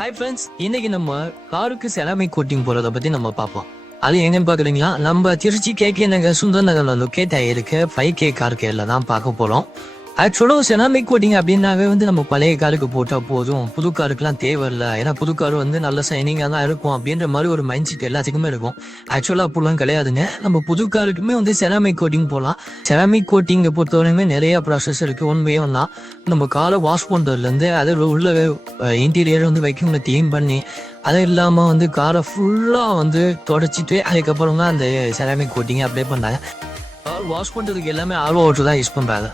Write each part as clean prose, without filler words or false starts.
Hi friends, இன்னைக்கு நம்ம காருக்கு செராமிக் கோட்டிங் போறதை பத்தி நம்ம பார்ப்போம். அது எங்கன்னு பாக்குறீங்களா? நம்ம திருச்சி கேகே நகர் சுந்தர் நகர்ல லொக்கேட் ஆகிருக்க 5K கார் கேர்ல தான் பார்க்க போறோம். ஆக்சுவலா செராமிக் கோட்டிங் அப்படின்னாவே நம்ம பழைய காருக்கு போட்டா போதும், புது காருக்குலாம் தேவையில்லை. ஏன்னா புது கார் நல்ல சைனிங்கா தான் இருக்கும் அப்படின்ற மாதிரி ஒரு மைண்ட் செட் எல்லாத்துக்குமே இருக்கும். ஆக்சுவலா அப்படிலாம் கிடையாதுங்க. நம்ம புது காருக்குமே செராமிக் கோட்டிங் போடலாம். செராமிக் கோட்டிங் பொறுத்தவரைக்குமே நிறைய ப்ராசஸ் இருக்கு. ஒன்வே தான் நம்ம காரை வாஷ் பண்றதுல இருந்து அது உள்ள இன்டீரியர் வைக்கிங் கிளீன் பண்ணி, அது இல்லாம காரை ஃபுல்லா தொடச்சிட்டு அதுக்கப்புறம் தான் அந்த செராமிக் கோட்டிங் அப்ளை பண்ணாங்க. கார் வாஷ் பண்றதுக்கு எல்லாமே ஆர்ஓ வாட்டர் தான் யூஸ் பண்றாங்க.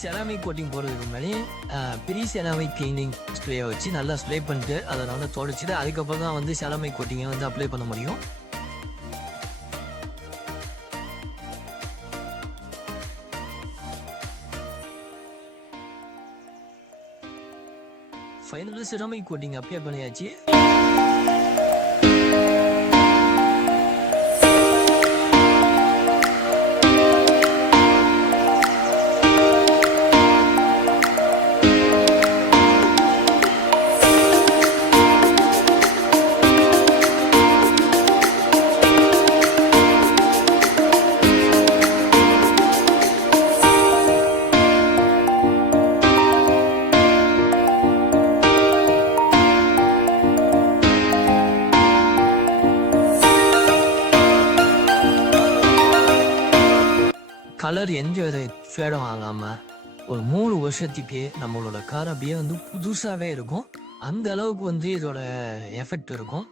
செராமிக் கோட்டிங் போடுறதுக்கு முன்னாடி ப்ரீ செராமிக் கிளீனிங் ஸ்ப்ரேயை வச்சு நல்லா ஸ்ப்ரே பண்ணிட்டு அதை தொடச்சிட்டு அதுக்கப்புறம் தான் செராமிக் கோட்டிங்கை அப்ளை பண்ண முடியும். ஃபைனலாக செராமிக் கோட்டிங் அப்ளை பண்ணியாச்சு. கலர் எந்த ஃபேடும் ஆகாம ஒரு 3 வருஷத்துக்கு நம்மளோட கார் அப்படியே புதுசாவே இருக்கும். அந்த அளவுக்கு இதோட எஃபெக்ட் இருக்கும்.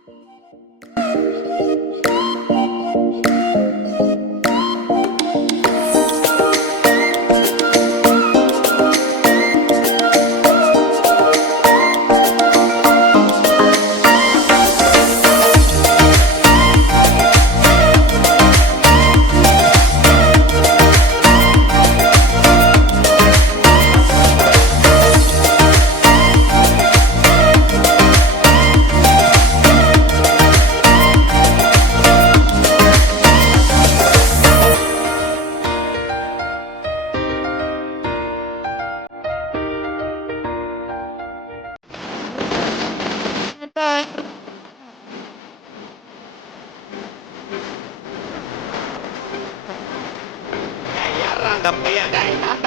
Gambar ya guys.